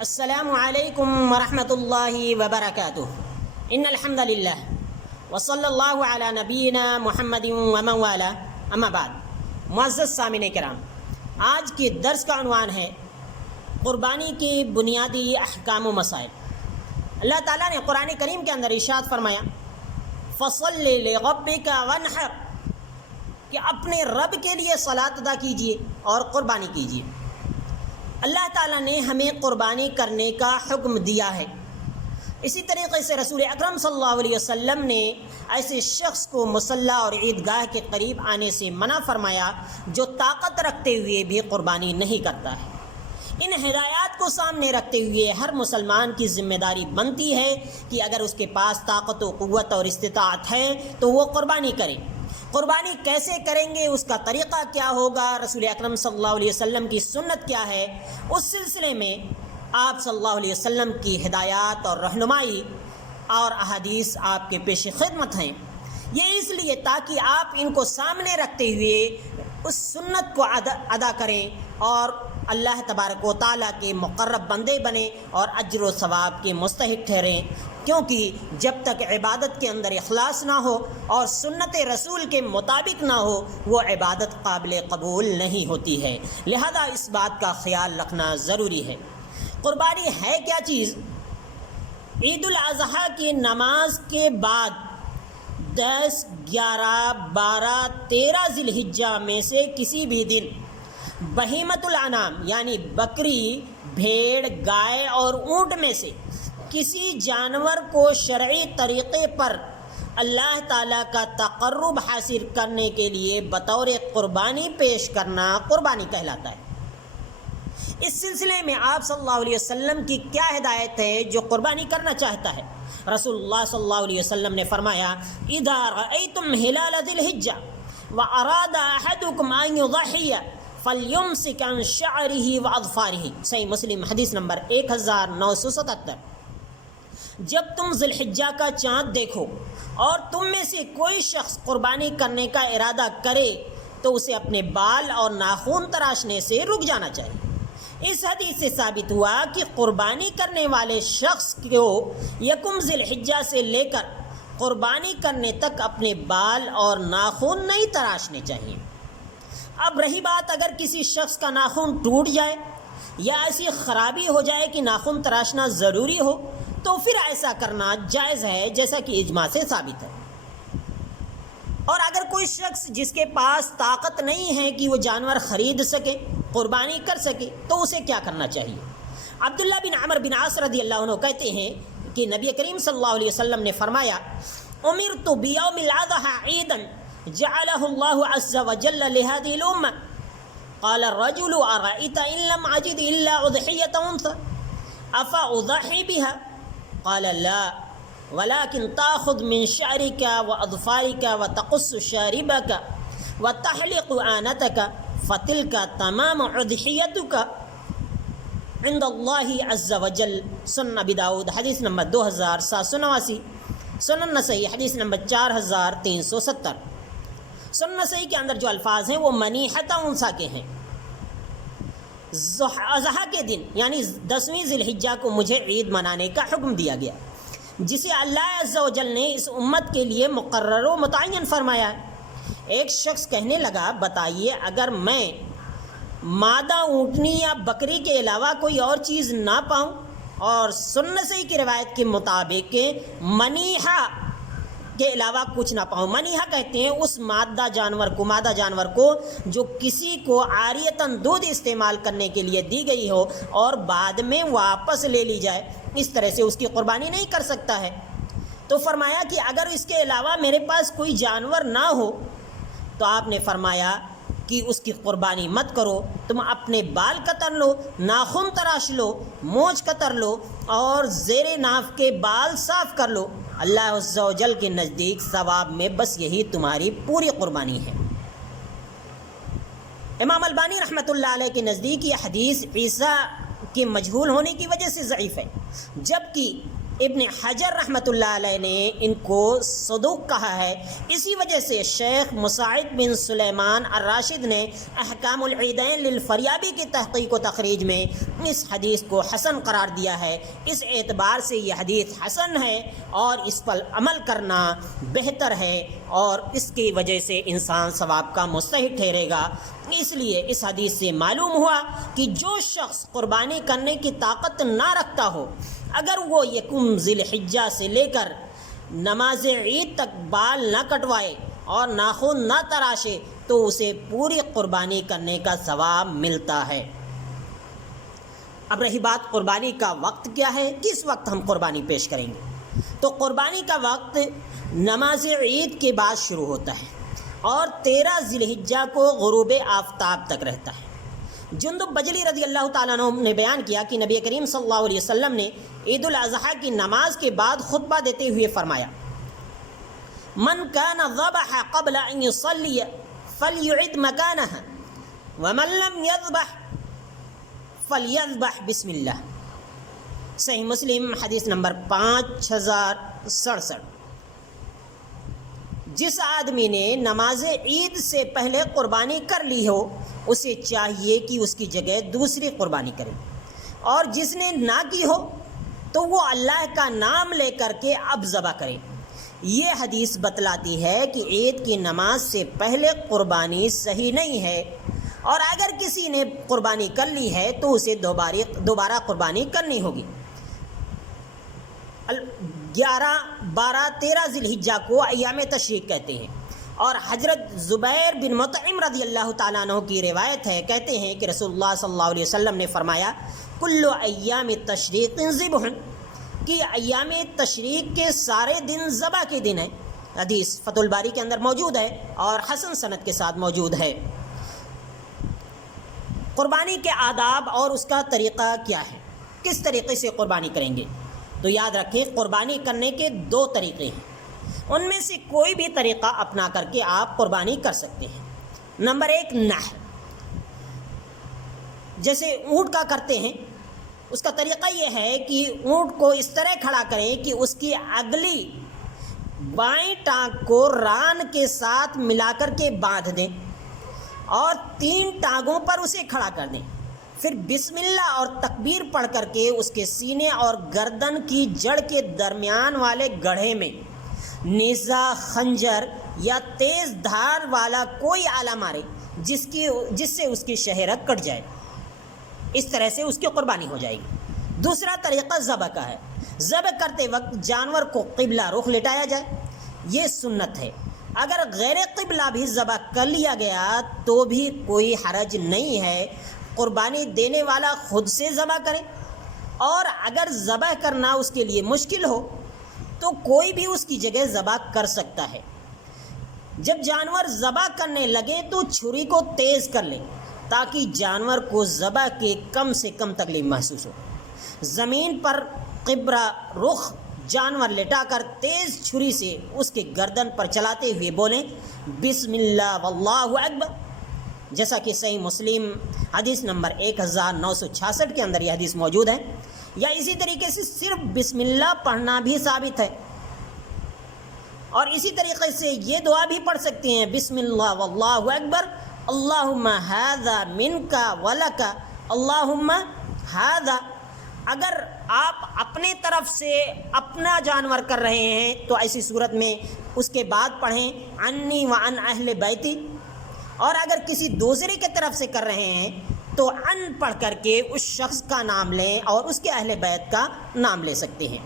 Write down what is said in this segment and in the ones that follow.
السلام علیکم ورحمۃ اللہ وبرکاتہ۔ ان الحمد للہ وصلی اللہ علی نبینا محمد ومن والاه، اما بعد۔ معزز سامعین کرام، آج کے درس کا عنوان ہے قربانی کے بنیادی احکام و مسائل۔ اللہ تعالیٰ نے قرآن کریم کے اندر ارشاد فرمایا فصل لربک وانحر، کہ اپنے رب کے لیے صلاۃ ادا کیجیے اور قربانی کیجیے۔ اللہ تعالیٰ نے ہمیں قربانی کرنے کا حکم دیا ہے۔ اسی طریقے سے رسول اکرم صلی اللہ علیہ وسلم نے ایسے شخص کو مصلی اور عیدگاہ کے قریب آنے سے منع فرمایا جو طاقت رکھتے ہوئے بھی قربانی نہیں کرتا ہے۔ ان ہدایات کو سامنے رکھتے ہوئے ہر مسلمان کی ذمہ داری بنتی ہے کہ اگر اس کے پاس طاقت و قوت اور استطاعت ہے تو وہ قربانی کرے۔ قربانی کیسے کریں گے، اس کا طریقہ کیا ہوگا، رسول اکرم صلی اللہ علیہ وسلم کی سنت کیا ہے، اس سلسلے میں آپ صلی اللہ علیہ وسلم کی ہدایات اور رہنمائی اور احادیث آپ کے پیش خدمت ہیں۔ یہ اس لیے تاکہ آپ ان کو سامنے رکھتے ہوئے اس سنت کو ادا کریں اور اللہ تبارک و تعالیٰ کے مقرب بندے بنیں اور اجر و ثواب کے مستحق ٹھہریں، کیونکہ جب تک عبادت کے اندر اخلاص نہ ہو اور سنت رسول کے مطابق نہ ہو وہ عبادت قابل قبول نہیں ہوتی ہے۔ لہذا اس بات کا خیال رکھنا ضروری ہے۔ قربانی ہے کیا چیز؟ عید الاضحیٰ کی نماز کے بعد 10، 11، 12، 13 ذی الحجہ میں سے کسی بھی دن بہیمۃ الانعام یعنی بکری، بھیڑ، گائے اور اونٹ میں سے کسی جانور کو شرعی طریقے پر اللہ تعالیٰ کا تقرب حاصل کرنے کے لیے بطور قربانی پیش کرنا قربانی کہلاتا ہے۔ اس سلسلے میں آپ صلی اللہ علیہ وسلم کی کیا ہدایت ہے جو قربانی کرنا چاہتا ہے؟ رسول اللہ صلی اللہ علیہ وسلم نے فرمایا اذا رأیتم ہلال ذی الحجہ واراد احدکم ان یضحی فلیمسک عن شعرہ واظفارہ، صحیح مسلم حدیث نمبر 1977۔ جب تم ذی الحجہ کا چاند دیکھو اور تم میں سے کوئی شخص قربانی کرنے کا ارادہ کرے تو اسے اپنے بال اور ناخن تراشنے سے رک جانا چاہیے۔ اس حدیث سے ثابت ہوا کہ قربانی کرنے والے شخص کو یکم ذی الحجہ سے لے کر قربانی کرنے تک اپنے بال اور ناخن نہیں تراشنے چاہیے۔ اب رہی بات اگر کسی شخص کا ناخن ٹوٹ جائے یا ایسی خرابی ہو جائے کہ ناخن تراشنا ضروری ہو تو پھر ایسا کرنا جائز ہے، جیسا کہ اجماع سے ثابت ہے۔ اور اگر کوئی شخص جس کے پاس طاقت نہیں ہے کہ وہ جانور خرید سکے، قربانی کر سکے، تو اسے کیا کرنا چاہیے؟ عبداللہ بن عمر بن عاص رضی اللہ عنہ کہتے ہیں کہ نبی کریم صلی اللہ علیہ وسلم نے فرمایا امرت بیوم الاضحى عیدا جعلہ اللہ عز وجل لهذه الامة قال الرجل ارأيت ان لم اجد الا اضحية انثى افاضحي بها قال لا ولكن تأخذ من شعرك واظفارك وتقص شاربك وتحلق آنتك فتلك تمام اضحيتك عند اللہ عز وجل۔ سنن ابی داؤد حدیث نمبر 2789، سنن نسائی حدیث نمبر 4370۔ سنن نسائی کے اندر جو الفاظ ہیں وہ منیحۃ انثیٰ کے ہیں۔ اضحیٰ کے دن یعنی 10ویں ذی الحجہ کو مجھے عید منانے کا حکم دیا گیا، جسے اللہ عز و جل نے اس امت کے لیے مقرر و متعین فرمایا ہے۔ ایک شخص کہنے لگا بتائیے اگر میں مادہ اونٹنی یا بکری کے علاوہ کوئی اور چیز نہ پاؤں، اور سنن صحیح کی روایت کے مطابق منیحہ کے علاوہ کچھ نہ پاؤں۔ منیحہ کہتے ہیں اس مادہ جانور کو جو کسی کو عاریتاً دودھ استعمال کرنے کے لیے دی گئی ہو اور بعد میں واپس لے لی جائے، اس طرح سے اس کی قربانی نہیں کر سکتا ہے۔ تو فرمایا کہ اگر اس کے علاوہ میرے پاس کوئی جانور نہ ہو تو آپ نے فرمایا کہ اس کی قربانی مت کرو، تم اپنے بال کتر لو، ناخن تراش لو، مونچھ کتر لو اور زیر ناف کے بال صاف کر لو۔ اللہ عز و جل کے نزدیک ثواب میں بس یہی تمہاری پوری قربانی ہے۔ امام البانی رحمۃ اللہ علیہ کے نزدیک یہ حدیث عیسیٰ کے مجہول ہونے کی وجہ سے ضعیف ہے، جبکہ ابن حجر رحمۃ اللہ علیہ نے ان کو صدوق کہا ہے۔ اسی وجہ سے شیخ مساعد بن سلیمان الراشد نے احکام العیدین للفریابی کی تحقیق و تخریج میں اس حدیث کو حسن قرار دیا ہے۔ اس اعتبار سے یہ حدیث حسن ہے اور اس پر عمل کرنا بہتر ہے اور اس کی وجہ سے انسان ثواب کا مستحق ٹھہرے گا۔ اس لیے اس حدیث سے معلوم ہوا کہ جو شخص قربانی کرنے کی طاقت نہ رکھتا ہو، اگر وہ یکم ذی الحجہ سے لے کر نماز عید تک بال نہ کٹوائے اور ناخن نہ تراشے تو اسے پوری قربانی کرنے کا ثواب ملتا ہے۔ اب رہی بات قربانی کا وقت کیا ہے، کس وقت ہم قربانی پیش کریں گے، تو قربانی کا وقت نماز عید کے بعد شروع ہوتا ہے اور 13 ذی الحجہ کو غروب آفتاب تک رہتا ہے۔ جندب بجلی رضی اللہ تعالیٰ عنہ نے بیان کیا کہ نبی کریم صلی اللہ علیہ وسلم نے عید الاضحیٰ کی نماز کے بعد خطبہ دیتے ہوئے فرمایا، من کان ذبح قبل ان یصلی فلیعد مکانہ ومن لم یذبح فلیذبح بسم اللہ۔ صحیح مسلم حدیث نمبر 5067۔ جس آدمی نے نماز عید سے پہلے قربانی کر لی ہو اسے چاہیے کہ اس کی جگہ دوسری قربانی کرے، اور جس نے نہ کی ہو تو وہ اللہ کا نام لے کر کے اب ذبح کرے۔ یہ حدیث بتلاتی ہے کہ عید کی نماز سے پہلے قربانی صحیح نہیں ہے، اور اگر کسی نے قربانی کر لی ہے تو اسے دوبارہ قربانی کرنی ہوگی۔ 11، 12، 13 ذی الحجہ کو ایام تشریق کہتے ہیں، اور حضرت زبیر بن مطعم رضی اللہ تعالیٰ عنہ کی روایت ہے، کہتے ہیں کہ رسول اللہ صلی اللہ علیہ وسلم نے فرمایا، کل ایام تشریق ذبح، کہ ایام تشریق کے سارے دن ذبح کے دن ہیں۔ حدیث فتح الباری کے اندر موجود ہے اور حسن سند کے ساتھ موجود ہے۔ قربانی کے آداب اور اس کا طریقہ کیا ہے، کس طریقے سے قربانی کریں گے، تو یاد رکھیں قربانی کرنے کے 2 طریقے ہیں، ان میں سے کوئی بھی طریقہ اپنا کر کے آپ قربانی کر سکتے ہیں۔ نمبر 1 نحر، جیسے اونٹ کا کرتے ہیں، اس کا طریقہ یہ ہے کہ اونٹ کو اس طرح کھڑا کریں کہ اس کی اگلی بائیں ٹانگ کو ران کے ساتھ ملا کر کے باندھ دیں اور 3 ٹانگوں پر اسے کھڑا کر دیں، پھر بسم اللہ اور تکبیر پڑھ کر کے اس کے سینے اور گردن کی جڑ کے درمیان والے گڑھے میں نیزہ، خنجر یا تیز دھار والا کوئی آلہ مارے جس سے اس کی شہرت کٹ جائے۔ اس طرح سے اس کی قربانی ہو جائے گی۔ دوسرا طریقہ ذبح کا ہے، ذبح کرتے وقت جانور کو قبلہ رخ لٹایا جائے، یہ سنت ہے۔ اگر غیر قبلہ بھی ذبح کر لیا گیا تو بھی کوئی حرج نہیں ہے، قربانی دینے والا خود سے ذبح کرے، اور اگر ذبح کرنا اس کے لیے مشکل ہو تو کوئی بھی اس کی جگہ ذبح کر سکتا ہے۔ جب جانور ذبح کرنے لگے تو چھری کو تیز کر لیں تاکہ جانور کو ذبح کے کم سے کم تکلیف محسوس ہو۔ زمین پر قبلہ رخ جانور لٹا کر تیز چھری سے اس کے گردن پر چلاتے ہوئے بولیں، بسم اللہ واللہ اکبر، جیسا کہ صحیح مسلم حدیث نمبر 1966 کے اندر یہ حدیث موجود ہے۔ یا اسی طریقے سے صرف بسم اللہ پڑھنا بھی ثابت ہے، اور اسی طریقے سے یہ دعا بھی پڑھ سکتے ہیں، بسم اللہ واللہ اکبر، اللہم ھذا منک ولک اللہم ھذا۔ اگر آپ اپنے طرف سے اپنا جانور کر رہے ہیں تو ایسی صورت میں اس کے بعد پڑھیں انی وعن اہل بیتی، اور اگر کسی دوسرے کی طرف سے کر رہے ہیں تو ان پڑھ کر کے اس شخص کا نام لیں اور اس کے اہل بیت کا نام لے سکتے ہیں۔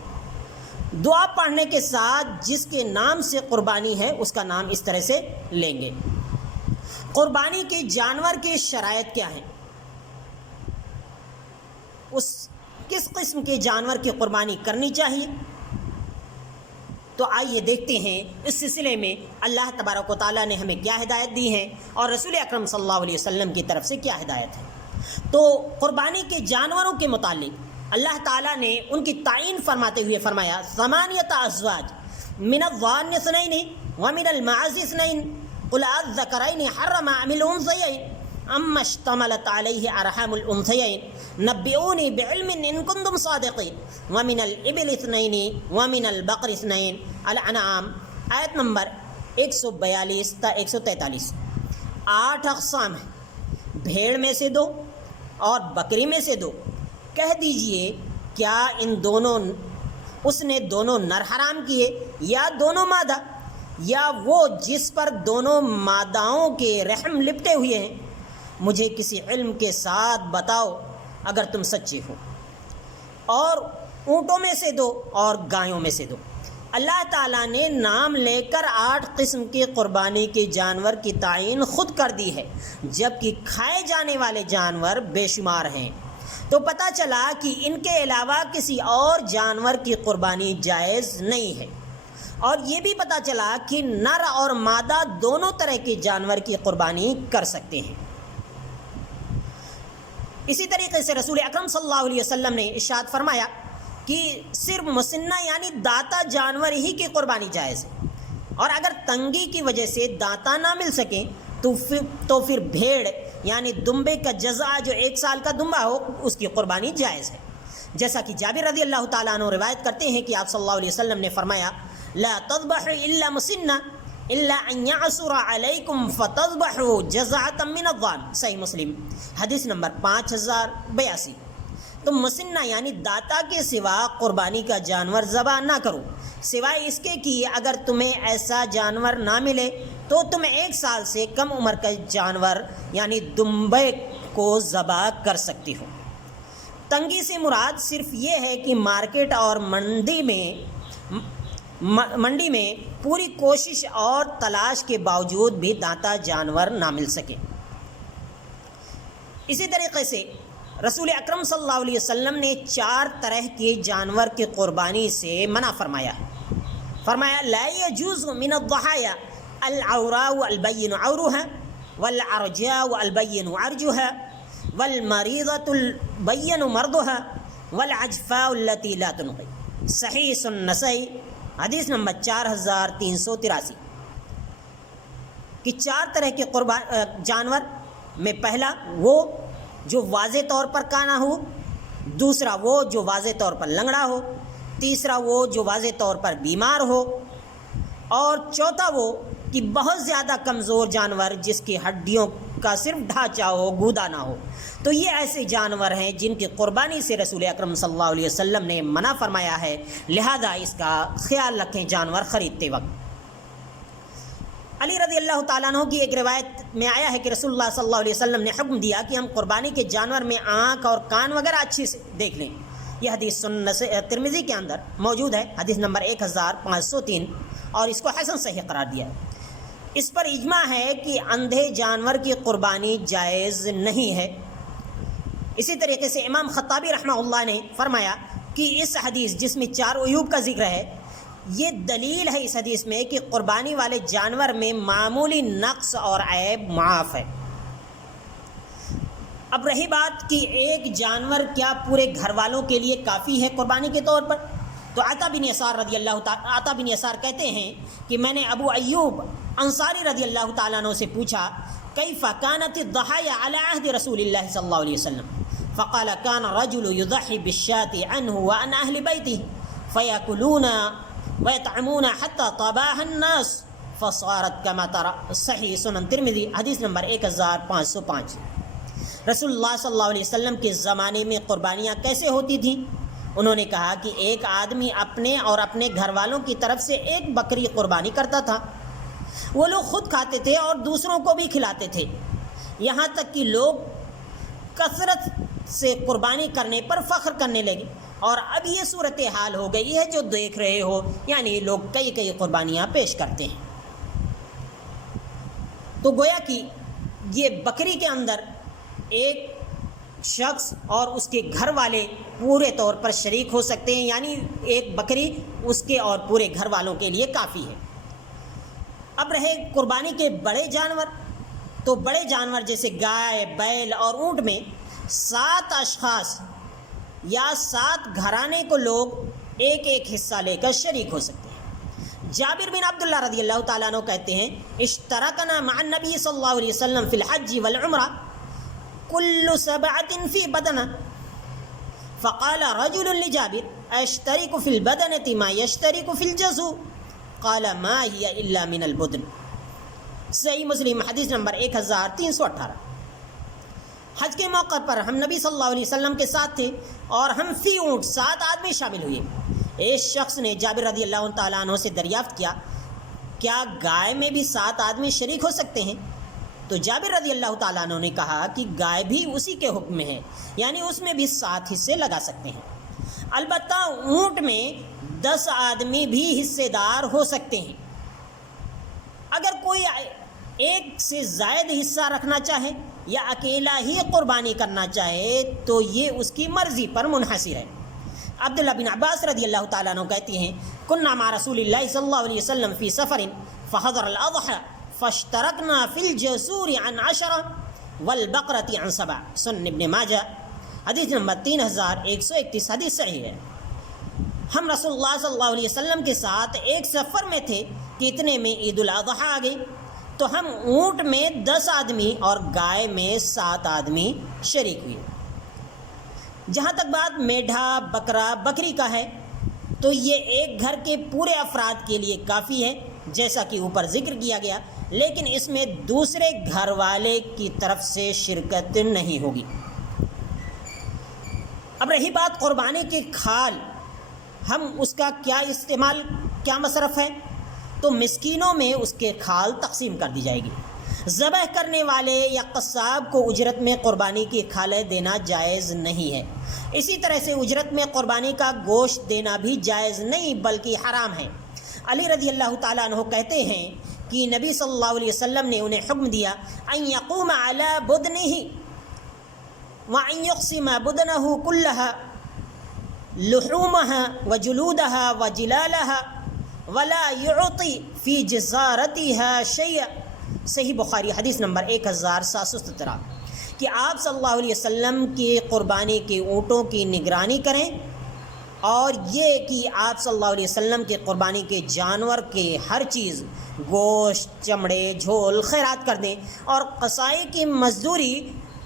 دعا پڑھنے کے ساتھ جس کے نام سے قربانی ہے اس کا نام اس طرح سے لیں گے۔ قربانی کے جانور کی شرائط کیا ہیں، کس قسم کے جانور کی قربانی کرنی چاہیے، تو آئیے دیکھتے ہیں اس سلسلے میں اللہ تبارک و تعالیٰ نے ہمیں کیا ہدایت دی ہے اور رسول اکرم صلی اللہ علیہ وسلم کی طرف سے کیا ہدایت ہے۔ تو قربانی کے جانوروں کے متعلق اللہ تعالیٰ نے ان کی تعین فرماتے ہوئے فرمایا، ثمانیۃ ازواج من الضأن اثنین ومن المعز اثنین قل الذکرین حرم ام الانثیین اما اشتملت علیہ ارحام الانثیین نبئونی بعلم ان کنتم صادقین ومن الابل اثنین ومن البقر اثنین الانعام آیت نمبر 142 تا 143. 8 اقسام ہیں، بھیڑ میں سے 2 اور بکری میں سے 2. کہہ دیجئے کیا ان دونوں اس نے دونوں نر حرام کیے یا دونوں مادہ، یا وہ جس پر دونوں ماداؤں کے رحم لپٹے ہوئے ہیں؟ مجھے کسی علم کے ساتھ بتاؤ اگر تم سچے ہو. اور اونٹوں میں سے 2 اور گایوں میں سے 2. اللہ تعالیٰ نے نام لے کر 8 قسم کی قربانی کے جانور کی تعین خود کر دی ہے، جبکہ کھائے جانے والے جانور بے شمار ہیں. تو پتہ چلا کہ ان کے علاوہ کسی اور جانور کی قربانی جائز نہیں ہے. اور یہ بھی پتہ چلا کہ نر اور مادہ دونوں طرح کے جانور کی قربانی کر سکتے ہیں. اسی طریقے سے رسول اکرم صلی اللہ علیہ وسلم نے ارشاد فرمایا کہ صرف مسنہ یعنی داتا جانور ہی کی قربانی جائز ہے، اور اگر تنگی کی وجہ سے داتا نہ مل سکیں تو پھر بھیڑ یعنی دمبے کا جزع جو 1 سال کا دمبا ہو اس کی قربانی جائز ہے. جیسا کہ جابر رضی اللہ تعالیٰ عنہ روایت کرتے ہیں کہ آپ صلی اللہ علیہ وسلم نے فرمایا لا تذبح الا مسنہ الا ان يعثر عليكم فتذبحوا جزعة من الضان. صحیح مسلم حدیث نمبر 5082. تم مسنہ یعنی داتا کے سوا قربانی کا جانور ذبح نہ کرو، سوائے اس کے کہ اگر تمہیں ایسا جانور نہ ملے تو تم 1 سال سے کم عمر کا جانور یعنی دمبے کو ذبح کر سکتی ہو. تنگی سے مراد صرف یہ ہے کہ مارکیٹ اور منڈی میں پوری کوشش اور تلاش کے باوجود بھی داتا جانور نہ مل سکے. اسی طریقے سے رسول اکرم صلی اللہ علیہ وسلم نے 4 طرح کے جانور کی قربانی سے منع فرمایا. فرمایا لا يجوز من الضحايا العوراء البين عورها والعرجاء البين عرجها والمريضة البين مرضها والعجفاء التي لا تنقي. صحیح النسائی حدیث نمبر 4383. کہ 4 طرح کے جانور میں پہلا وہ جو واضح طور پر کانا ہو، دوسرا وہ جو واضح طور پر لنگڑا ہو، تیسرا وہ جو واضح طور پر بیمار ہو، اور چوتھا وہ کہ بہت زیادہ کمزور جانور جس کی ہڈیوں کا صرف ڈھانچہ ہو، گودا نہ ہو. تو یہ ایسے جانور ہیں جن کی قربانی سے رسول اکرم صلی اللہ علیہ وسلم نے منع فرمایا ہے، لہذا اس کا خیال رکھیں جانور خریدتے وقت. علی رضی اللہ تعالیٰ عنہ کی ایک روایت میں آیا ہے کہ رسول اللہ صلی اللہ علیہ وسلم نے حکم دیا کہ ہم قربانی کے جانور میں آنکھ اور کان وغیرہ اچھی سے دیکھ لیں. یہ حدیث سنن ترمذی کے اندر موجود ہے، حدیث نمبر 1503، اور اس کو حسن صحیح قرار دیا ہے. اس پر اجماع ہے کہ اندھے جانور کی قربانی جائز نہیں ہے. اسی طریقے سے امام خطابی رحمہ اللہ نے فرمایا کہ اس حدیث جس میں 4 عیوب کا ذکر ہے، یہ دلیل ہے اس حدیث میں کہ قربانی والے جانور میں معمولی نقص اور عیب معاف ہے. اب رہی بات کہ ایک جانور کیا پورے گھر والوں کے لیے کافی ہے قربانی کے طور پر، تو عطا بن یسار کہتے ہیں کہ میں نے ابو ایوب انصاری رضی اللہ تعالیٰ عنہ سے پوچھا کیف کانت الضحایا علی عہد رسول اللہ صلی اللہ علیہ وسلم، فقال كان رجل يضحي بالشاة عنه وعن اہل بیته فیاکلون ویطعمون حتى طباها الناس فصارت كما ترى. صحیح سنن ترمذی حدیث نمبر 1505. رسول اللہ صلی اللہ علیہ وسلم کے زمانے میں قربانیاں کیسے ہوتی تھیں؟ انہوں نے کہا کہ ایک آدمی اپنے اور اپنے گھر والوں کی طرف سے ایک بکری قربانی کرتا تھا. وہ لوگ خود کھاتے تھے اور دوسروں کو بھی کھلاتے تھے، یہاں تک کہ لوگ کثرت سے قربانی کرنے پر فخر کرنے لگے. اور اب یہ صورتحال ہو گئی ہے جو دیکھ رہے ہو، یعنی لوگ کئی قربانیاں پیش کرتے ہیں. تو گویا کہ یہ بکری کے اندر ایک شخص اور اس کے گھر والے پورے طور پر شریک ہو سکتے ہیں، یعنی ایک بکری اس کے اور پورے گھر والوں کے لیے کافی ہے. اب رہے قربانی کے بڑے جانور، تو بڑے جانور جیسے گائے، بیل اور اونٹ میں 7 اشخاص یا 7 گھرانے کو لوگ ایک حصہ لے کر شریک ہو سکتے ہیں. جابر بن عبداللہ رضی اللہ تعالیٰ عنہ کہتے ہیں اشترکنا مع النبی صلی اللہ علیہ وسلم فی الحج والعمرہ كل سبعة في بدنة فقال رجل لجابر أشترك في البدنة ما يشترك في الجزو قال ما هي إلا من البدن. صحیح مسلم حدیث نمبر 1318. حج کے موقع پر ہم نبی صلی اللہ علیہ وسلم کے ساتھ تھے اور ہم فی اونٹ 7 آدمی شامل ہوئے. ایک شخص نے جابر رضی اللہ تعالیٰ عنہ سے دریافت کیا کیا گائے میں بھی 7 آدمی شریک ہو سکتے ہیں؟ تو جابر رضی اللہ تعالیٰ عنہ نے کہا کہ گائے بھی اسی کے حکم میں ہے، یعنی اس میں بھی 7 حصے لگا سکتے ہیں. البتہ اونٹ میں 10 آدمی بھی حصے دار ہو سکتے ہیں. اگر کوئی ایک سے زائد حصہ رکھنا چاہے یا اکیلا ہی قربانی کرنا چاہے تو یہ اس کی مرضی پر منحصر ہے. عبداللہ بن عباس رضی اللہ تعالیٰ عنہ کہتے ہیں کننا مع رسول اللہ صلی اللہ علیہ وسلم فی سفر فحضر الاضحى فاشترکنا فی الجسور عن 10 والبقرة عن 7. سنن ابن ماجہ حدیث نمبر 3131 حدیث صحیح ہے. ہم رسول اللہ صلی اللہ علیہ وسلم کے ساتھ ایک سفر میں تھے کہ اتنے میں عید الاضحیٰ آ گئی تو ہم اونٹ میں 10 آدمی اور گائے میں 7 آدمی شریک ہوئے. جہاں تک بات میڈھا بکرا بکری کا ہے تو یہ ایک گھر کے پورے افراد کے لیے کافی ہے جیسا کہ اوپر ذکر کیا گیا، لیکن اس میں دوسرے گھر والے کی طرف سے شرکت نہیں ہوگی. اب رہی بات قربانی کے کھال، ہم اس کا کیا استعمال کیا مصرف ہے، تو مسکینوں میں اس کے کھال تقسیم کر دی جائے گی. ذبح کرنے والے یا قصاب کو اجرت میں قربانی کی کھالیں دینا جائز نہیں ہے. اسی طرح سے اجرت میں قربانی کا گوشت دینا بھی جائز نہیں بلکہ حرام ہے. علی رضی اللہ تعالیٰ عنہ کہتے ہیں کہ نبی صلی اللہ علیہ وسلم نے انہیں حکم دیا ان یقوم علی بدنہ وان یقسم بدنہ کلہا لحومہا وجلودہا وجلالہا ولا يعطي في جزارتها شيئا. صحیح بخاری حدیث نمبر 1717 کہ آپ صلی اللہ علیہ وسلم کی قربانی کے اونٹوں کی نگرانی کریں اور یہ کہ آپ صلی اللہ علیہ وسلم کے قربانی کے جانور کے ہر چیز گوشت چمڑے جھول خیرات کر دیں اور قصائی کی مزدوری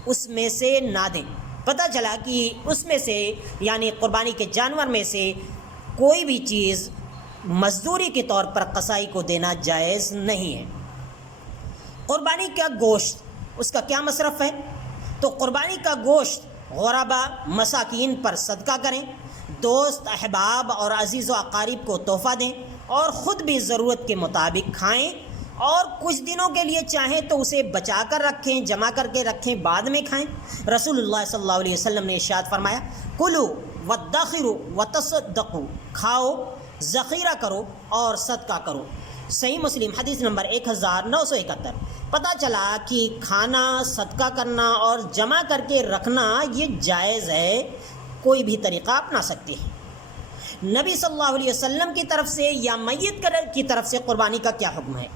اس میں سے نہ دیں. پتہ چلا کہ اس میں سے یعنی قربانی کے جانور میں سے کوئی بھی چیز مزدوری کے طور پر قصائی کو دینا جائز نہیں ہے. قربانی کا گوشت اس کا کیا مصرف ہے، تو قربانی کا گوشت غربا مساکین پر صدقہ کریں، دوست احباب اور عزیز و اقارب کو تحفہ دیں اور خود بھی ضرورت کے مطابق کھائیں اور کچھ دنوں کے لیے چاہیں تو اسے بچا کر رکھیں، جمع کر کے رکھیں، بعد میں کھائیں. رسول اللہ صلی اللہ علیہ وسلم نے ارشاد فرمایا کلوا وادخروا وتصدقوا، کھاؤ، ذخیرہ کرو اور صدقہ کرو. صحیح مسلم حدیث نمبر 1971. پتہ چلا کہ کھانا، صدقہ کرنا اور جمع کر کے رکھنا یہ جائز ہے، کوئی بھی طریقہ اپنا سکتے ہیں. نبی صلی اللہ علیہ وسلم کی طرف سے یا میت کی طرف سے قربانی کا کیا حکم ہے؟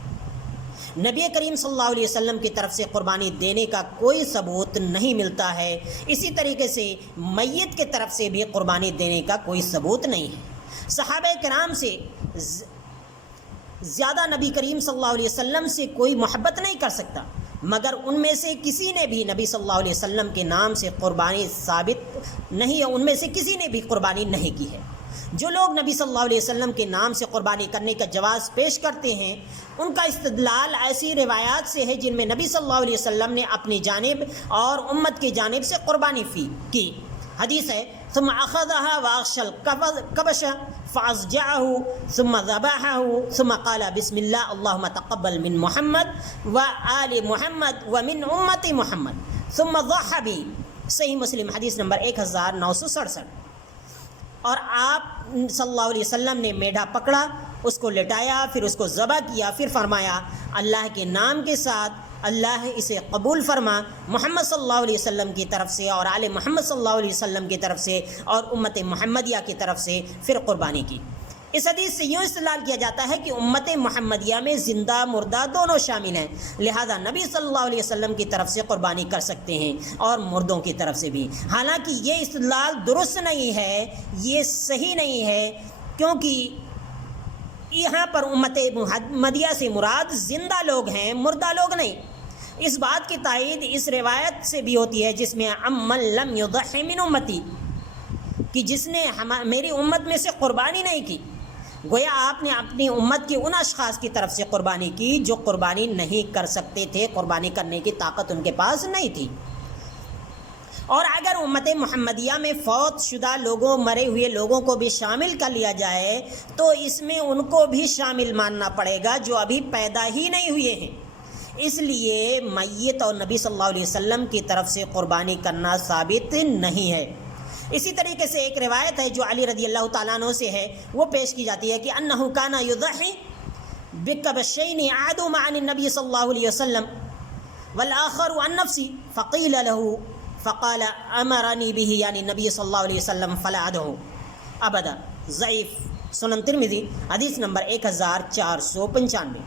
نبی کریم صلی اللہ علیہ وسلم کی طرف سے قربانی دینے کا کوئی ثبوت نہیں ملتا ہے. اسی طریقے سے میت کی طرف سے بھی قربانی دینے کا کوئی ثبوت نہیں ہے. صحابہ کرام سے زیادہ نبی کریم صلی اللہ علیہ وسلم سے کوئی محبت نہیں کر سکتا، مگر ان میں سے کسی نے بھی نبی صلی اللہ علیہ وسلم کے نام سے قربانی ثابت نہیں ہے، ان میں سے کسی نے بھی قربانی نہیں کی ہے. جو لوگ نبی صلی اللہ علیہ وسلم کے نام سے قربانی کرنے کا جواز پیش کرتے ہیں ان کا استدلال ایسی روایات سے ہے جن میں نبی صلی اللہ علیہ وسلم نے اپنی جانب اور امت کی جانب سے قربانی کی. حدیث ہے ثم اخذها واغشى الكبش فاضجعه ثم ذبحه ثم قال بسم الله اللهم تقبل من محمد وآل محمد ومن امت محمد ثم ضحى به. صحیح مسلم حدیث نمبر 1967. اور آپ صلی اللہ علیہ وسلم نے میڈھا پکڑا، اس کو لٹایا، پھر اس کو ذبح کیا، پھر فرمایا اللہ کے نام کے ساتھ اللہ اسے قبول فرما، محمد صلی اللہ علیہ وسلم کی طرف سے اور آل محمد صلی اللہ علیہ وسلم کی طرف سے اور امت محمدیہ کی طرف سے پھر قربانی کی. اس حدیث سے یوں استدلال کیا جاتا ہے کہ امت محمدیہ میں زندہ مردہ دونوں شامل ہیں، لہذا نبی صلی اللہ علیہ وسلم کی طرف سے قربانی کر سکتے ہیں اور مردوں کی طرف سے بھی. حالانکہ یہ استدلال درست نہیں ہے، یہ صحیح نہیں ہے، کیونکہ یہاں پر امت محمدیہ سے مراد زندہ لوگ ہیں، مردہ لوگ نہیں. اس بات کی تائید اس روایت سے بھی ہوتی ہے جس میں امن لم یضحی من امتی، کہ جس نے میری امت میں سے قربانی نہیں کی، گویا آپ نے اپنی امت کے ان اشخاص کی طرف سے قربانی کی جو قربانی نہیں کر سکتے تھے، قربانی کرنے کی طاقت ان کے پاس نہیں تھی۔ اور اگر امت محمدیہ میں فوت شدہ لوگوں، مرے ہوئے لوگوں کو بھی شامل کر لیا جائے تو اس میں ان کو بھی شامل ماننا پڑے گا جو ابھی پیدا ہی نہیں ہوئے ہیں۔ اس لیے میت اور نبی صلی اللہ علیہ وسلم کی طرف سے قربانی کرنا ثابت نہیں ہے۔ اسی طریقے سے ایک روایت ہے جو علی رضی اللہ تعالیٰ عنہ سے ہے، وہ پیش کی جاتی ہے کہ انہ کان یضحی بکبشین احدہما عن النبی صلی اللہ علیہ وسلم والآخر عن نفسی فقیل له فقال امرنی به یعنی نبی صلی اللہ علیہ وسلم فلا ادعو ابدا۔ ضعیف سنن ترمذی حدیث نمبر 1495۔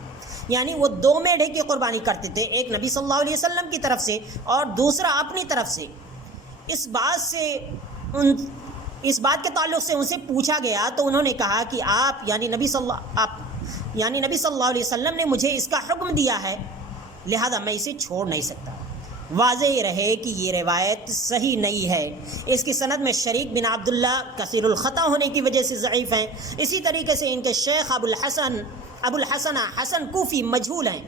یعنی وہ دو میڑھے کی قربانی کرتے تھے، ایک نبی صلی اللہ علیہ وسلم کی طرف سے اور دوسرا اپنی طرف سے۔ اس بات کے تعلق سے ان سے پوچھا گیا تو انہوں نے کہا کہ آپ یعنی نبی صلی اللہ علیہ وسلم نے مجھے اس کا حکم دیا ہے، لہذا میں اسے چھوڑ نہیں سکتا۔ واضح رہے کہ یہ روایت صحیح نہیں ہے، اس کی سند میں شریک بن عبداللہ کثیر الخطا ہونے کی وجہ سے ضعیف ہیں۔ اسی طریقے سے ان کے شیخ ابو الحسن حسن کوفی مجہول ہیں،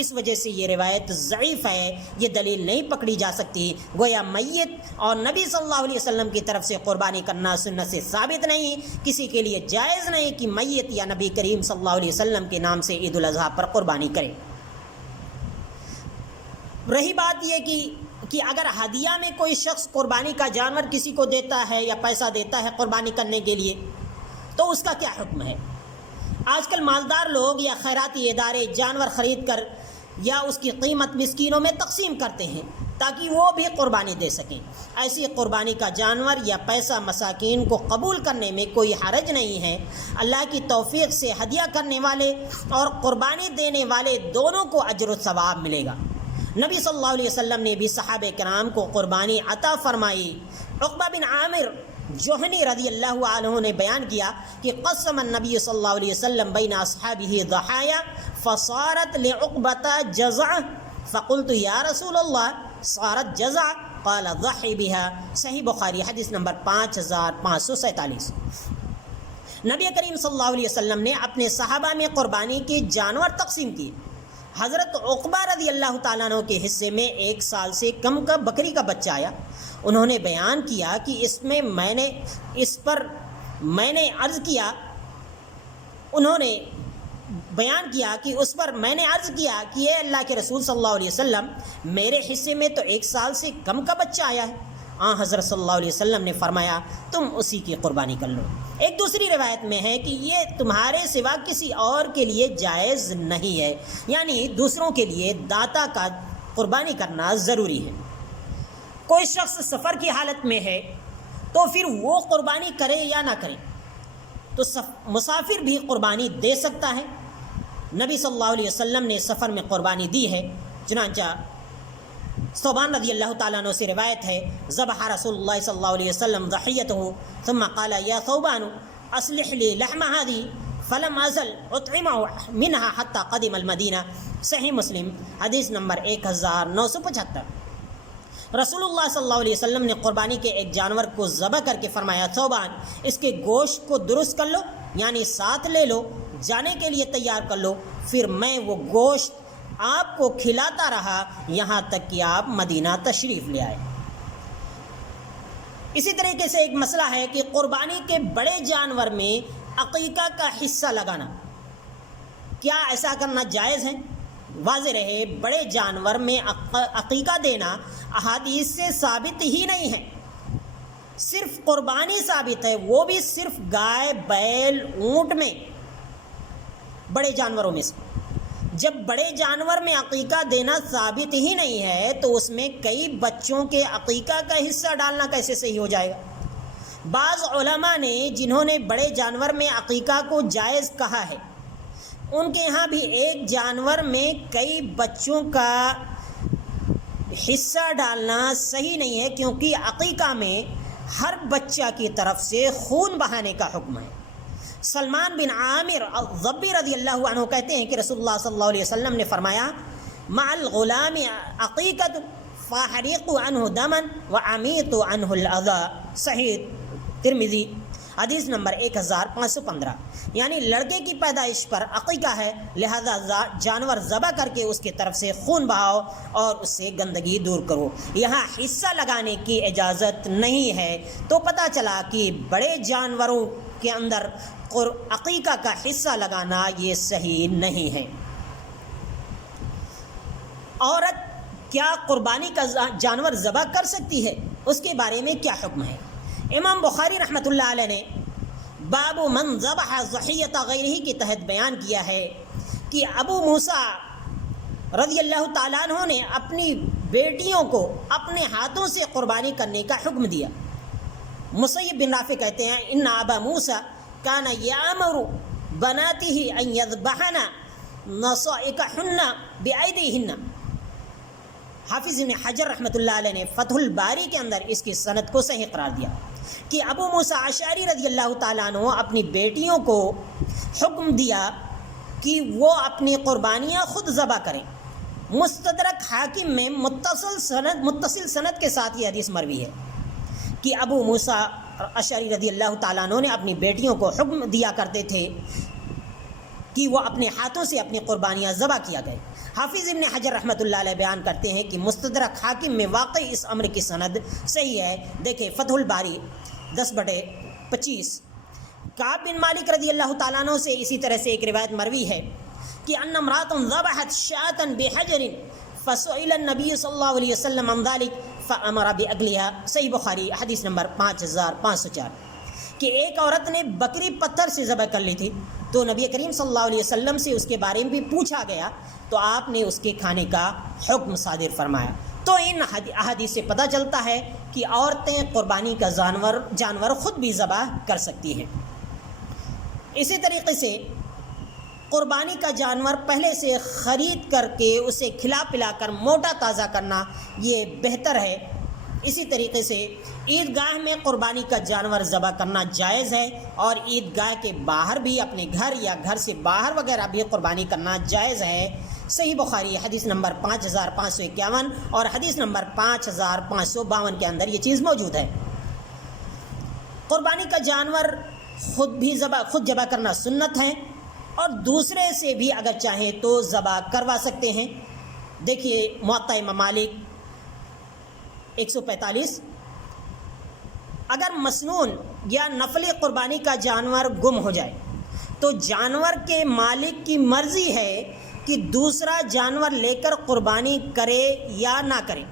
اس وجہ سے یہ روایت ضعیف ہے، یہ دلیل نہیں پکڑی جا سکتی۔ گویا میت اور نبی صلی اللہ علیہ وسلم کی طرف سے قربانی کرنا سنت سے ثابت نہیں، کسی کے لیے جائز نہیں کہ میت یا نبی کریم صلی اللہ علیہ وسلم کے نام سے عید الاضحیٰ پر قربانی کرے۔ رہی بات یہ کہ اگر ہدیہ میں کوئی شخص قربانی کا جانور کسی کو دیتا ہے یا پیسہ دیتا ہے قربانی کرنے کے لیے تو اس کا کیا حکم ہے؟ آج کل مالدار لوگ یا خیراتی ادارے جانور خرید کر یا اس کی قیمت مسکینوں میں تقسیم کرتے ہیں تاکہ وہ بھی قربانی دے سکیں۔ ایسی قربانی کا جانور یا پیسہ مساکین کو قبول کرنے میں کوئی حرج نہیں ہے۔ اللہ کی توفیق سے ہدیہ کرنے والے اور قربانی دینے والے دونوں کو اجر و ثواب ملے گا۔ نبی صلی اللہ علیہ وسلم نے بھی صحابہ کرام کو قربانی عطا فرمائی۔ عقبہ بن عامر جوہنی رضی اللہ عنہ نے بیان کیا کہ قسم النبی صلی اللہ علیہ وسلم بین اصحابہ ضحایا فصارت لعقبہ جزع فقلت یا رسول اللہ صارت جزع قال ضحی بها۔ صحیح بخاری حدیث نمبر 5547۔ نبی کریم صلی اللہ علیہ وسلم نے اپنے صحابہ میں قربانی کے جانور تقسیم کیے۔ حضرت عقبہ رضی اللہ تعالیٰ عنہ کے حصے میں 1 سال سے کم کا بکری کا بچہ آیا۔ انہوں نے بیان کیا کہ میں نے عرض کیا کہ اے اللہ کے رسول صلی اللہ علیہ وسلم، میرے حصے میں تو 1 سال سے کم کا بچہ آیا ہے۔ حضرت صلی اللہ علیہ وسلم نے فرمایا تم اسی کی قربانی کر لو۔ ایک دوسری روایت میں ہے کہ یہ تمہارے سوا کسی اور کے لیے جائز نہیں ہے، یعنی دوسروں کے لیے داتا کا قربانی کرنا ضروری ہے۔ کوئی شخص سفر کی حالت میں ہے تو پھر وہ قربانی کرے یا نہ کرے تو مسافر بھی قربانی دے سکتا ہے۔ نبی صلی اللہ علیہ وسلم نے سفر میں قربانی دی ہے، چنانچہ ثوبان رضی اللہ تعالیٰ عنہ سے روایت ہے ذبح رسول اللہ صلی اللہ علیہ وسلم ضحیتہ ثم قال یا ثوبان اصلح لی لحم هذه فلم ازل اطعمه منها حتى قدم المدینہ۔ صحیح مسلم حدیث نمبر 1975۔ رسول اللہ صلی اللہ علیہ وسلم نے قربانی کے ایک جانور کو ذبح کر کے فرمایا ثوبان اس کے گوشت کو درست کر لو، یعنی ساتھ لے لو، جانے کے لیے تیار کر لو، پھر میں وہ گوشت آپ کو کھلاتا رہا یہاں تک کہ آپ مدینہ تشریف لے آئے۔ اسی طریقے سے ایک مسئلہ ہے کہ قربانی کے بڑے جانور میں عقیقہ کا حصہ لگانا، کیا ایسا کرنا جائز ہے؟ واضح رہے بڑے جانور میں عقیقہ دینا احادیث سے ثابت ہی نہیں ہے، صرف قربانی ثابت ہے، وہ بھی صرف گائے، بیل، اونٹ میں، بڑے جانوروں میں سے۔ جب بڑے جانور میں عقیقہ دینا ثابت ہی نہیں ہے تو اس میں کئی بچوں کے عقیقہ کا حصہ ڈالنا کیسے صحیح ہو جائے گا؟ بعض علماء نے جنہوں نے بڑے جانور میں عقیقہ کو جائز کہا ہے، ان کے ہاں بھی ایک جانور میں کئی بچوں کا حصہ ڈالنا صحیح نہیں ہے، کیونکہ عقیقہ میں ہر بچہ کی طرف سے خون بہانے کا حکم ہے۔ سلمان بن عامر الضبی رضی اللہ عنہ کہتے ہیں کہ رسول اللہ صلی اللہ علیہ وسلم نے فرمایا مع الغلام عقیقۃ فاحرقوا عنہ دما وعمیتوا عنہ الاذى، صحیح ترمذی حدیث نمبر 1515۔ یعنی لڑکے کی پیدائش پر عقیقہ ہے، لہذا جانور ذبح کر کے اس کی طرف سے خون بہاؤ اور اس سے گندگی دور کرو۔ یہاں حصہ لگانے کی اجازت نہیں ہے، تو پتہ چلا کہ بڑے جانوروں کے اندر عقیقہ کا حصہ لگانا یہ صحیح نہیں ہے۔ عورت کیا قربانی کا جانور ذبح کر سکتی ہے؟ اس کے بارے میں کیا حکم ہے؟ امام بخاری رحمۃ اللہ علیہ نے باب من ذبح ضحیۃ غیرہ کے تحت بیان کیا ہے کہ ابو موسیٰ رضی اللہ تعالیٰ عنہ نے اپنی بیٹیوں کو اپنے ہاتھوں سے قربانی کرنے کا حکم دیا۔ مسیب بن رافع کہتے ہیں ان ابا موسیٰ کان یامر بناتہ ان یذبحن نصائقہن بایدیہن۔ حافظ ابن حجر رحمۃ اللہ علیہ نے فتح الباری کے اندر اس کی سند کو صحیح قرار دیا کہ ابو موسیٰ اشعری رضی اللہ تعالیٰ عنہ اپنی بیٹیوں کو حکم دیا کہ وہ اپنی قربانیاں خود ذبح کریں۔ مستدرک حاکم میں متصل سند کے ساتھ یہ حدیث مروی ہے کہ ابو موسیٰ اشعری رضی اللہ تعالیٰ عنہ نے اپنی بیٹیوں کو حکم دیا کرتے تھے کہ وہ اپنے ہاتھوں سے اپنی قربانیاں ذبح کیا گئے۔ حافظ ابن حجر رحمۃ اللہ علیہ بیان کرتے ہیں کہ مستدرک حاکم میں واقعی اس امر کی سند صحیح ہے۔ دیکھیں فتح الباری 10/25۔ کعب بن مالک رضی اللہ تعالیٰ عنہ سے اسی طرح سے ایک روایت مروی ہے کہ ان امرأۃ ذبحت شاة بحجر فسئل النبی صلی اللہ علیہ وسلم عن ذلك فامر باکلها، صحیح بخاری حدیث نمبر 5504، کہ ایک عورت نے بکری پتھر سے ذبح کر لی تھی تو نبی کریم صلی اللہ علیہ وسلم سے اس کے بارے میں بھی پوچھا گیا تو آپ نے اس کے کھانے کا حکم صادر فرمایا۔ تو ان احادیث سے پتہ چلتا ہے کہ عورتیں قربانی کا جانور خود بھی ذبح کر سکتی ہیں۔ اسی طریقے سے قربانی کا جانور پہلے سے خرید کر کے اسے کھلا پلا کر موٹا تازہ کرنا یہ بہتر ہے۔ اسی طریقے سے عیدگاہ میں قربانی کا جانور ذبح کرنا جائز ہے، اور عیدگاہ کے باہر بھی اپنے گھر یا گھر سے باہر وغیرہ بھی قربانی کرنا جائز ہے۔ صحیح بخاری حدیث نمبر 5551 اور حدیث نمبر 5552 کے اندر یہ چیز موجود ہے۔ قربانی کا جانور خود ذبح کرنا سنت ہے، اور دوسرے سے بھی اگر چاہیں تو ذبح کروا سکتے ہیں۔ دیکھیے موطا امام مالک 145، اگر مسنون یا نفلی قربانی کا جانور گم ہو جائے تو جانور کے مالک کی مرضی ہے کہ دوسرا جانور لے کر قربانی کرے یا نہ کرے۔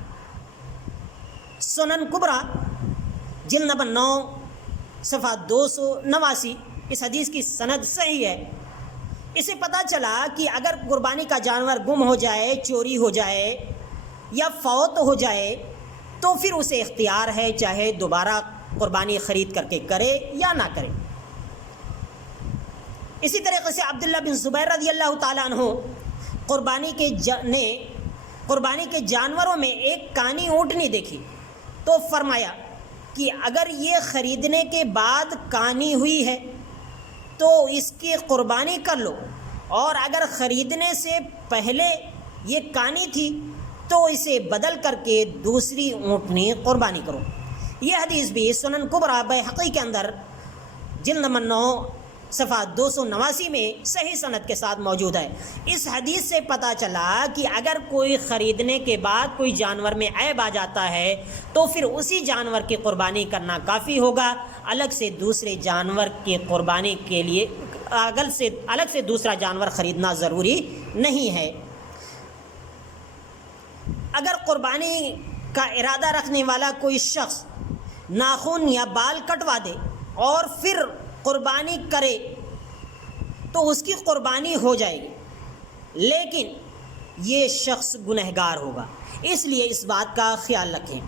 سنن کبریٰ جلد نمبر 9 صفحہ 289، اس حدیث کی سند صحیح ہے۔ اسے پتہ چلا کہ اگر قربانی کا جانور گم ہو جائے، چوری ہو جائے یا فوت ہو جائے تو پھر اسے اختیار ہے چاہے دوبارہ قربانی خرید کر کے کرے یا نہ کرے۔ اسی طریقے سے عبداللہ بن زبیر رضی اللہ تعالیٰ عنہ قربانی کے جانوروں میں ایک کانی اونٹنی دیکھی تو فرمایا کہ اگر یہ خریدنے کے بعد کانی ہوئی ہے تو اس کی قربانی کر لو، اور اگر خریدنے سے پہلے یہ کانی تھی تو اسے بدل کر کے دوسری اونٹنی قربانی کرو۔ یہ حدیث بھی سنن کبریٰ بیہقی کے اندر جلد نمبر 9 صفحہ 289 میں صحیح سند کے ساتھ موجود ہے۔ اس حدیث سے پتہ چلا کہ اگر کوئی خریدنے کے بعد کوئی جانور میں عیب آ جاتا ہے تو پھر اسی جانور کی قربانی کرنا کافی ہوگا، الگ سے دوسرے جانور کی قربانی کے لیے الگ سے دوسرا جانور خریدنا ضروری نہیں ہے۔ اگر قربانی کا ارادہ رکھنے والا کوئی شخص ناخن یا بال کٹوا دے اور پھر قربانی کرے تو اس کی قربانی ہو جائے گی، لیکن یہ شخص گنہگار ہوگا، اس لیے اس بات کا خیال رکھیں۔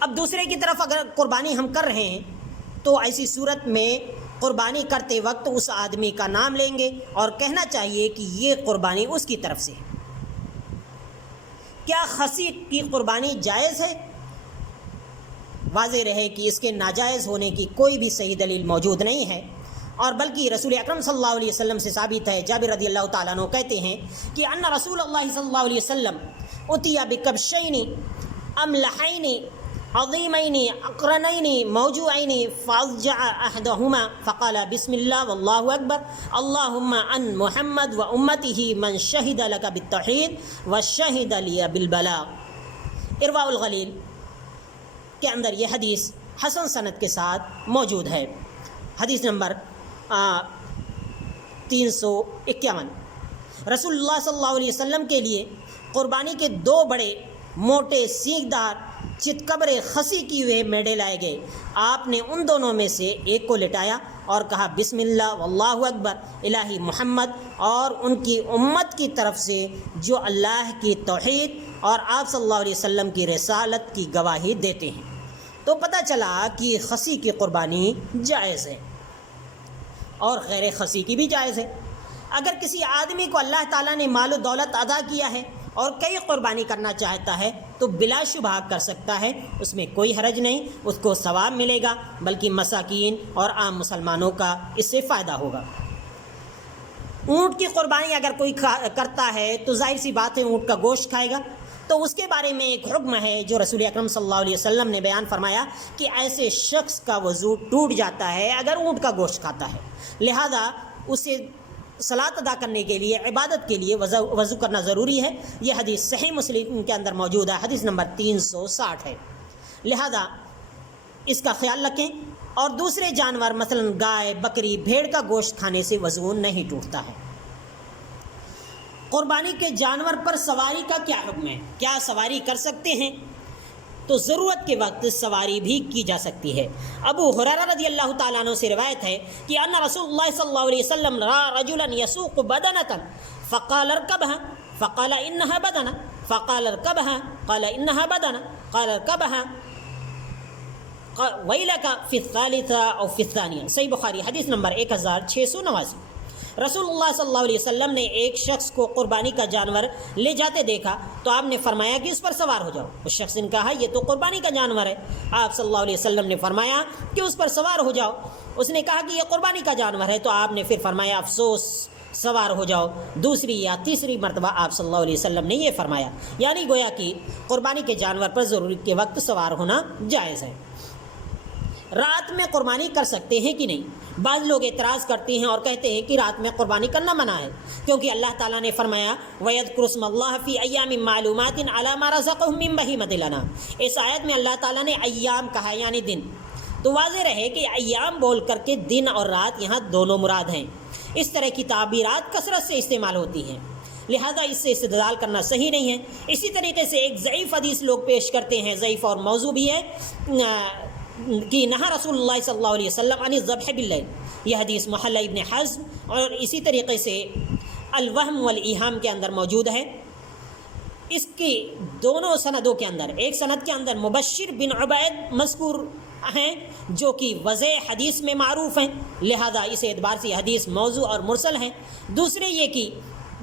اب دوسرے کی طرف اگر قربانی ہم کر رہے ہیں تو ایسی صورت میں قربانی کرتے وقت اس آدمی کا نام لیں گے اور کہنا چاہیے کہ یہ قربانی اس کی طرف سے ہے۔ کیا خصی کی قربانی جائز ہے؟ واضح رہے کہ اس کے ناجائز ہونے کی کوئی بھی صحیح دلیل موجود نہیں ہے۔ اور بلکہ رسول اکرم صلی اللہ علیہ وسلم سے ثابت ہے، جابر رضی اللہ تعالیٰ عنہ کہتے ہیں کہ ان رسول اللہ صلی اللہ علیہ وسلم اتي بکبشین املحین عظیمین اقرنین موجوعین فاضجع احدہما فقال بسم اللہ واللہ اکبر اللہم ان محمد و امتہ من شہد لک بالتوحید وشہد لی بالبلاغ۔ ارواء الغلیل کے اندر یہ حدیث حسن سند کے ساتھ موجود ہے۔ حدیث نمبر 351۔ رسول اللہ صلی اللہ علیہ وسلم کے لیے قربانی کے 2 بڑے موٹے سینگ دار چتکبر خسی کی ہوئے میڈے لائے گئے۔ آپ نے ان دونوں میں سے ایک کو لٹایا اور کہا بسم اللہ واللہ اکبر، الہی محمد اور ان کی امت کی طرف سے جو اللہ کی توحید اور آپ صلی اللہ علیہ وسلم کی رسالت کی گواہی دیتے ہیں۔ تو پتہ چلا کہ خسی کی قربانی جائز ہے اور غیر خسی کی بھی جائز ہے۔ اگر کسی آدمی کو اللہ تعالیٰ نے مال و دولت عطا کیا ہے اور کئی قربانی کرنا چاہتا ہے تو بلا شبہ کر سکتا ہے، اس میں کوئی حرج نہیں، اس کو ثواب ملے گا، بلکہ مساکین اور عام مسلمانوں کا اس سے فائدہ ہوگا۔ اونٹ کی قربانی اگر کوئی کرتا ہے تو ظاہر سی بات ہے اونٹ کا گوشت کھائے گا، تو اس کے بارے میں ایک حکم ہے جو رسول اکرم صلی اللہ علیہ وسلم نے بیان فرمایا کہ ایسے شخص کا وضو ٹوٹ جاتا ہے اگر اونٹ کا گوشت کھاتا ہے، لہذا اسے صلاۃ ادا کرنے کے لیے، عبادت کے لیے وضو کرنا ضروری ہے۔ یہ حدیث صحیح مسلم کے اندر موجود ہے، حدیث نمبر 360 ہے۔ لہذا اس کا خیال رکھیں، اور دوسرے جانور مثلا گائے، بکری، بھیڑ کا گوشت کھانے سے وضو نہیں ٹوٹتا ہے۔ قربانی کے جانور پر سواری کا کیا حکم ہے؟ کیا سواری کر سکتے ہیں؟ تو ضرورت کے وقت سواری بھی کی جا سکتی ہے۔ ابو ہریرہ رضی اللہ تعالیٰ عنہ سے روایت ہے کہ ان رسول اللہ صلی اللہ علیہ وسلم رأى رجلا يسوق بدنة فقال اركبها فقال انها بدنة فقال اركبها قال انها بدنة قال اركبها ويلك في الثالثة او في الثانية۔ صحیح بخاری حدیث نمبر 1689۔ رسول اللہ صلی اللہ علیہ وسلم نے ایک شخص کو قربانی کا جانور لے جاتے دیکھا تو آپ نے فرمایا کہ اس پر سوار ہو جاؤ۔ اس شخص نے کہا یہ تو قربانی کا جانور ہے۔ آپ صلی اللہ علیہ وسلم نے فرمایا کہ اس پر سوار ہو جاؤ۔ اس نے کہا کہ یہ قربانی کا جانور ہے، تو آپ نے پھر فرمایا افسوس، سوار ہو جاؤ۔ دوسری یا تیسری مرتبہ آپ صلی اللہ علیہ وسلم نے یہ فرمایا، یعنی گویا کہ قربانی کے جانور پر ضرورت کے وقت سوار ہونا جائز ہے۔ رات میں قربانی کر سکتے ہیں کہ نہیں؟ بعض لوگ اعتراض کرتے ہیں اور کہتے ہیں کہ رات میں قربانی کرنا منع ہے، کیونکہ اللہ تعالیٰ نے فرمایا وَيَذْكُرُ اسْمَ اللَّهِ فِي أَيَّامٍ مَّعْلُومَاتٍ عَلَىٰ مَا رَزَقَهُم مِّن بَهِيمَةِ الْأَنْعَامِ۔ اس آیت میں اللہ تعالیٰ نے ایام کہا یعنی دن، تو واضح رہے کہ ایام بول کر کے دن اور رات یہاں دونوں مراد ہیں۔ اس طرح کی تعبیرات کثرت سے استعمال ہوتی ہیں، لہذا اس سے استدلال کرنا صحیح نہیں ہے۔ اسی طریقے سے ایک ضعیف حدیث لوگ پیش کرتے ہیں، ضعیف اور موضوع بھی ہے، کہ نہا رسول اللہ صلی اللہ علیہ وسلم عن الذبح باللیل۔ یہ حدیث محلہ ابن حزم اور اسی طریقے سے الوہم والایہام کے اندر موجود ہے۔ اس کی دونوں سندوں کے اندر، ایک سند کے اندر مبشر بن عبید مذکور ہیں جو کہ وضع حدیث میں معروف ہیں، لہذا اس اعتبار سے حدیث موضوع اور مرسل ہیں۔ دوسرے یہ کہ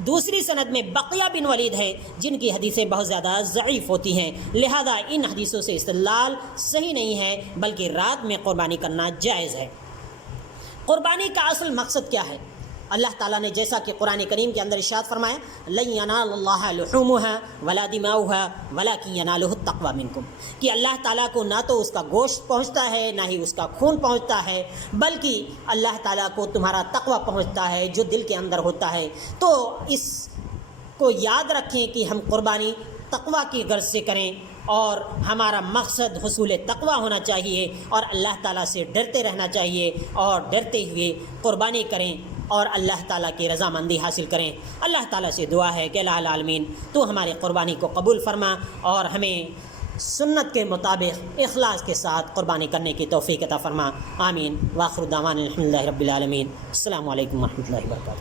دوسری سند میں بقیہ بن ولید ہے جن کی حدیثیں بہت زیادہ ضعیف ہوتی ہیں، لہذا ان حدیثوں سے استدلال صحیح نہیں ہے، بلکہ رات میں قربانی کرنا جائز ہے۔ قربانی کا اصل مقصد کیا ہے؟ اللہ تعالیٰ نے جیسا کہ قرآن کریم کے اندر ارشاد فرمایا لَن يَنَالَ اللَّهَ لُحُومُهَا وَلَا دِمَاؤُهَا وَلَكِنْ يَنَالُهُ التَّقْوَى مِنْكُمْ، کہ اللہ تعالیٰ کو نہ تو اس کا گوشت پہنچتا ہے نہ ہی اس کا خون پہنچتا ہے، بلکہ اللہ تعالیٰ کو تمہارا تقوی پہنچتا ہے جو دل کے اندر ہوتا ہے۔ تو اس کو یاد رکھیں کہ ہم قربانی تقوی کی غرض سے کریں، اور ہمارا مقصد حصول تقوی ہونا چاہیے، اور اللہ تعالیٰ سے ڈرتے رہنا چاہیے، اور ڈرتے ہوئے قربانی کریں اور اللہ تعالیٰ کی رضامندی حاصل کریں۔ اللہ تعالیٰ سے دعا ہے کہ الہ العالمین تو ہماری قربانی کو قبول فرما اور ہمیں سنت کے مطابق اخلاص کے ساتھ قربانی کرنے کی توفیق عطا فرما۔ آمین۔ وآخر دعوانا الحمدللہ رب العالمین۔ السلام علیکم ورحمۃ اللہ وبرکاتہ۔